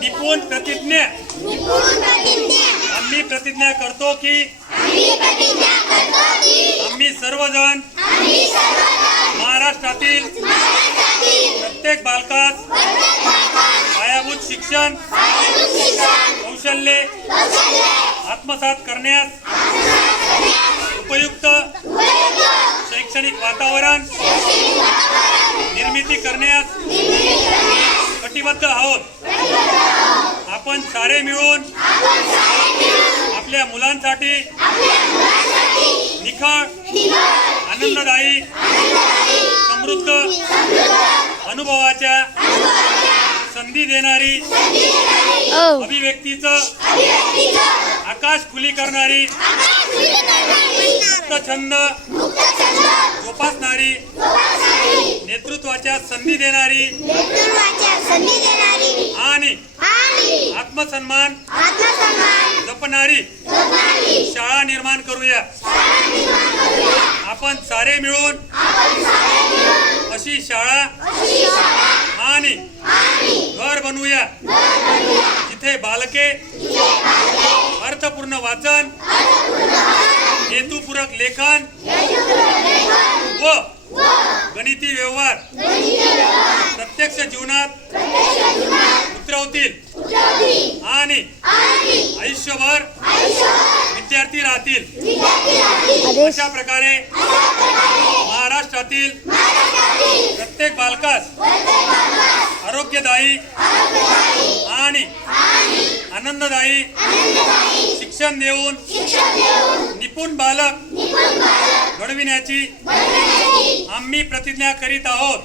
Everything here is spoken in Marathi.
निपुण प्रतिज्ञा आम्ही प्रतिज्ञा करतो की आम्ही सर्वजण महाराष्ट्रातील प्रत्येक बालकास पायाभूत शिक्षण कौशल्ये आत्मसात करण्यास उपयुक्त शैक्षणिक वातावरण निर्मिती करण्यास कटिबद्ध आहोत। आपण सारे मिळून आपल्या मुलांसाठी निखळ आनंददायी समृद्ध अनुभवाच्या संधी देणारी अभिव्यक्तीचं आकाश खुली करणारी मुक्तछंद जोपासणारी नेतृत्वाच्या संधी देणारी आणि आत्मसन्मान जपणारी शाळा निर्माण करूया। आपण सारे मिळून अशी शाळा आणि घर बनवूया जिथे बालके अर्थपूर्ण वाचन हेतुपूरक लेखन व गणिती व्यवहार प्रत्यक्ष जीवनात उतरवतील आणि आयुष्यभर विद्यार्थी राहतील। अशा प्रकारे महाराष्ट्रातील प्रत्येक बालकास आरोग्यदायी आणि आनंददायी शिक्षण देऊन निपुण बालक घडविण्याची आम्ही प्रतिज्ञा करीत आहोत।